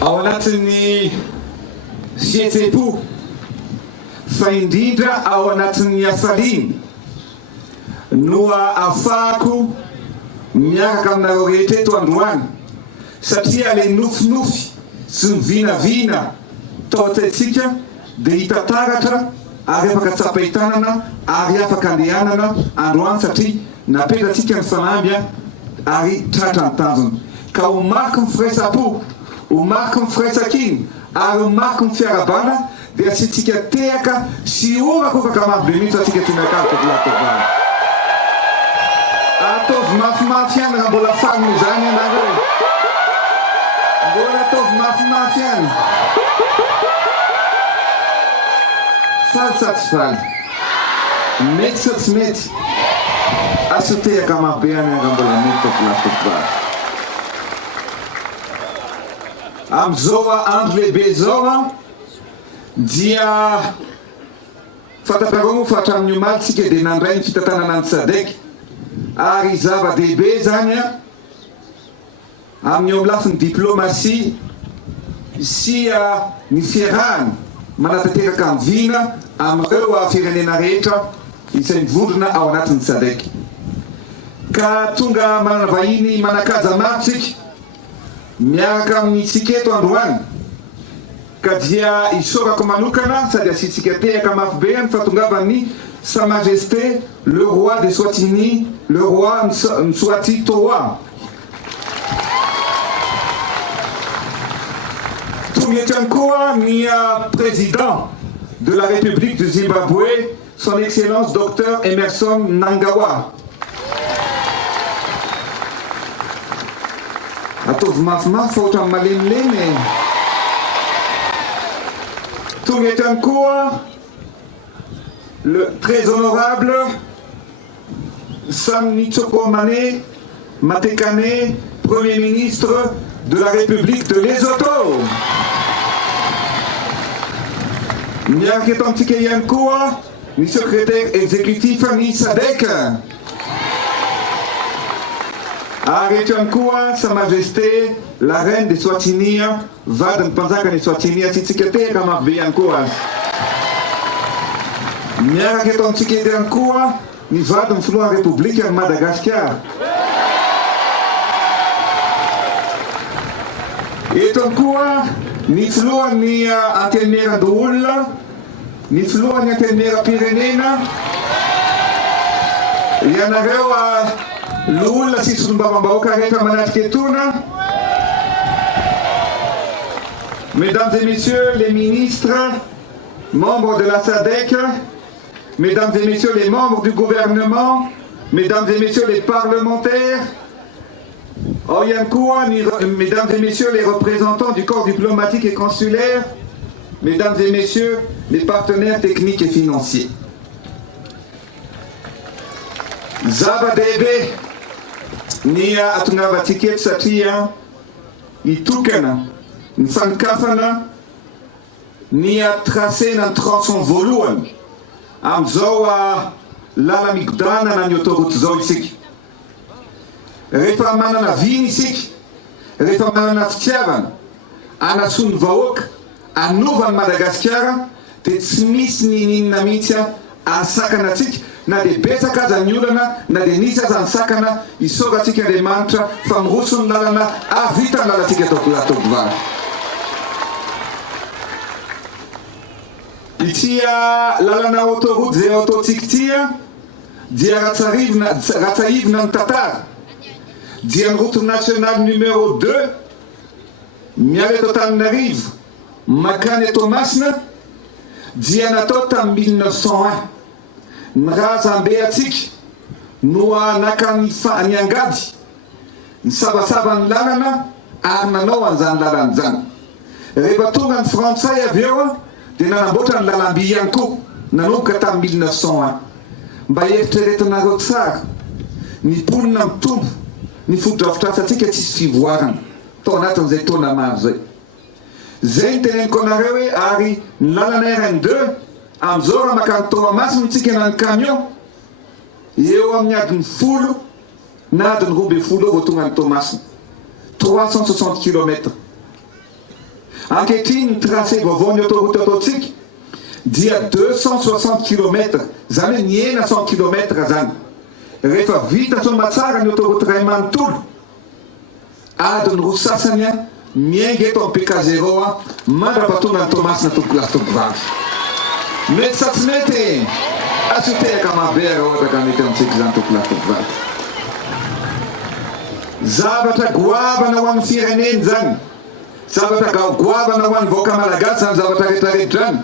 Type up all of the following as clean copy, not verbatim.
ao anatin'ny fihetsem-po fa indrindra ao anatin'ny hafaliana no ahafahako miaraka aminareo rehetra eto androany satria le nofinofy sy ny vinavina tao ataitsika dia hitataratra ary afaka tsapaitanana ary afaka andehanana androany satria napetratsika ny fanamby ary tratra ny tanjona ka ho mariky ny firaisapo ho mariky ny firaisakiny ary ho mariky ny fiarabana dia asitsika tehaka sy orakokaka marobe mihitsy atsika tinakaritokolatokvany ataovy mafimafy any raha mbola faniny zany ianareo mbola ataovy mafimafy any faly sa tsy faly mety sa tsy mety aso tehaka marobe any raha mbola mety tokolatokvany am'izao andro lehibe zao dia fatatrareo moa fa hatramin'ny omalytsika dia nandray ny fitantanana ny tsadeky ary zava-dehibe zany amin'ny eo amin'ny lafiny diplomasia sy ny fiarahany manatanteraka ny vina amin'ireo firenena rehetra izay mivondrona ao anatin'ny tsadeky ka tonga manana vahiny manakaja maritsika miaraka amin'ny tsika eto androany ka dia isorako manokana sady asitsika tehaka mafy be any fa tongavany Sa Majesté le roi de Swatini, le roi Mswati Toa. Tumyetankoa ni président de la République du Zimbabwe, son Excellence Dr Emerson Mnangagwa. Atov mafmaf otra malemleme. Tumyetankoa le très honorable Sam Nitsokomane Matekane, Premier ministre de la République de Lesotho. Nyaketantika Yankoa, ni secrétaire exécutif ni SADC. Aretankoa, Sa Majesté, la reine de Swatini, Vadan Panzaka de Swatini, Titsikete Kamabbe Yankoa. Nyaketantika Yankoa, ni Vadan Flua République à Madagascar. Et tankoa ni flua ni antenmera doula ni flua ni antenmera Pirenena ianareo lula sisy mbambaoka rehetra manatrika etona. Mesdames et messieurs les ministres, membres de la SADC, mesdames et messieurs les membres du gouvernement, mesdames et messieurs les parlementaires, mesdames et messieurs les représentants du corps diplomatique et consulaire, mesdames et messieurs les partenaires techniques et financiers. Zava debe nia atungava ticket satria itukana nfankafana nia tracé na tronçon voalohany am'izao lala migodana na ny autoroute zao isika. Rehefa manana viny isika, rehefa manana fitiavana, anasony vahoaka, anovany Madagasikara, dia tsy misy ninina mihitsy asakana atsika, na dia betsaka aza ny olana, na dia nisy aza ny sakana, isoratsika Andriamanitra fa miroso ny lalana, avita ny lalantsika tokolatokvary. Ity lalana autoroute zay autotsika tia, dia ratsaivina ny tatara. Dia ny route nationale numéro 2 miala eto Antananarivo makany eto Masina dia natao tamin'ny 1901. Ny raha zambe atsika no naka ny angady ny sabasaba ny lalana ary nanao an'izany lalana zany. Rehefa tonga ny frantsay avy eo dia nanamboatra ny lalamby ihany koa nanomboka tamin'ny 1901. Mba eritreretinareo tsara ny polina mitombo ny fotodrafitrasatsika tsisy fivoarana tao anatin'izay taona maro zay. Zay ny teneniko anareo hoe ary ny lalana RN2 am'izao raha makany Toamasina tsika na ny camion eo amin'ny adiny 10 na adiny 12 eo vao tonga ny Toamasina 360 km. Ankehitriny ny tracé vaovao ny autoroute ataontsika dia 260 km, zany hoe niena 100 km zany. Rehefa vita somatsara ny autoroute ray manontolo, adiny roa sasany a miainga eto amin'ny PK0 a mandrapatonga ny Tomasina tompolasy tompovavy. Mety sa tsy mety? Asotehaka mabera ohatra ka mety amintsika zany tompolasy tompovavy. Zavatra goavana ho amin'ny fireneny zany, zavatra goavana ho an'ny vahoaka malagasy zany zavatra rehetrarehetra zany.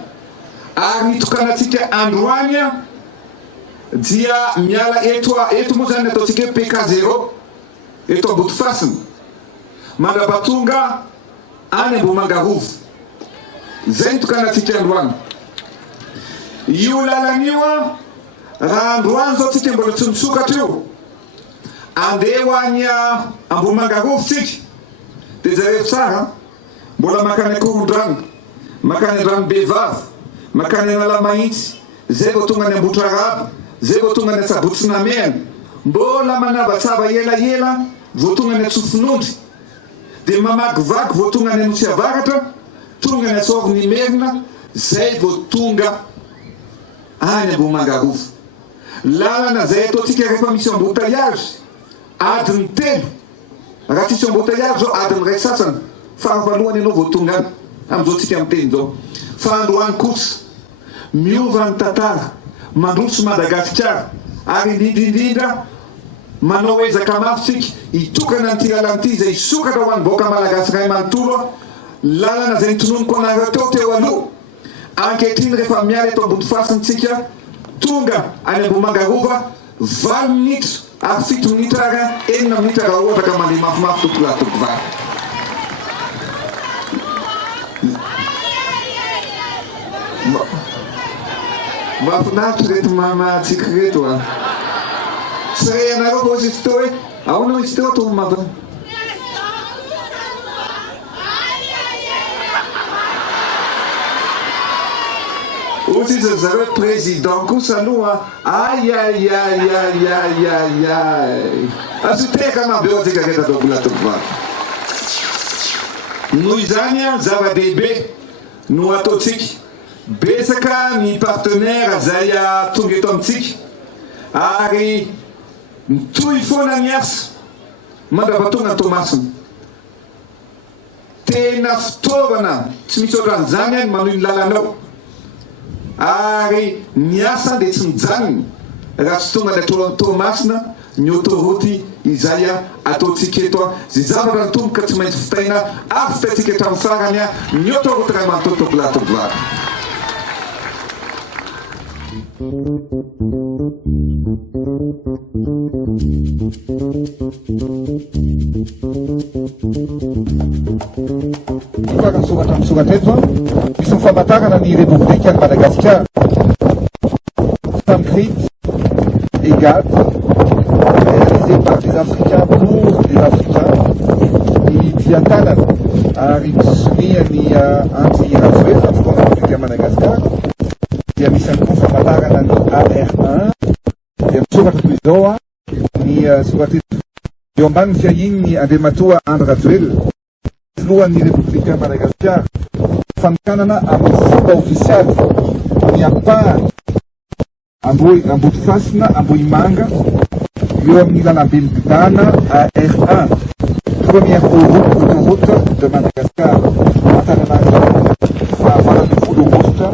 Ary nitokanatsika androany a dia miala eto moa zany ataontsika hoe PK0 eto Ambotofasiny mandrapatonga any Ambomanga Rovo. Zay nitokanatsika androany. Io lalan'io a raha androany zao tsika mbola tsy misokatra io, andeha ho any Ambomanga Rovo tsika dia zareo tsara mbola makany akoron-drano, makany andrano Bevavy, makany Analamahitsy, zay vao tonga ny Ambotra Arabo, zay vao tonga ny Sabotsynamehana, mbola manavatsava elaela vao tonga ny Atsofinondry, dia mamakivaky vao tonga ny Anosy Avaratra, tonga ny Asovy Merina, zay vao tonga any Ambomanga Rovo. Lalana zay ataontsika rehefa misy embouteillage adiny 3, raha tsisy embouteillage zao adiny ray sasany faharovalohany ianao vao tonga any amin'izao tsika miteny zao. Fa androany kosa miova ny tantara, mandroso Madagasikara, ary indrindra manao ezaka mafy tsika hitokana an'ity lalana ity zay hisokatra ho an'ny vahoaka malagasy ray manontolo. Lalana zay nitononiko anareo teo aloha, ankehitriny rehefa miala eto Ambotofasiny tonga any Ambomanga Rovo 20 minitra ary 7 minitra ary 9 minitra raha ohatra ka mandeha mafimafy tompolasy tompovavy. Mahafinaritra reto mamatsika reto a. Tsy ray anareo vao izy teo hoe ahoana izy teo to mavana. Ozy izy zareo président kosa aloha ay. Asotehaka mabeo atsika reto atao tompolasy tompovavy. Noho izany a zava-dehibe no ataontsika besaka ny partenaire zay tonga eto amintsika ary mitohy foana ny asa mandrapatonga ny Tomasina. Tena fitaovana tsy misy ohatran'izany any manohy ny lalanao, ary ny asa dia tsy mijanona raha tsy tonga ny Tomasina ny autoroute izay ataontsika eto. Zay zavatra nitomboka tsy maintsy fitaina ary fitaitsika hatramin'ny farany ny autoroute ray manontolo tompolasy tompovavy. Soratra misoratra eto misy famantarana ny République any Madagasikara sanscrite égale réalisé par des Africains pour des Africains. Ny diantanana ary misoniany Andry Rajoelina Autoroute Madagasikara dia misy any koa famantarana ny AR1 dia misoratra toy izao ny soratra eo ambany fiahiny ny Andriamatoa Andry Rajoelina lohan'ny République Madagasikara fanokanana amin'ny fomba ofisialy ny ampahany Ambotofasina AMBOHIMANGA eo amin'ny lalambe mipidana AR1 première autoroute de Madagascar Taranak'izy fahavalany folo aogositra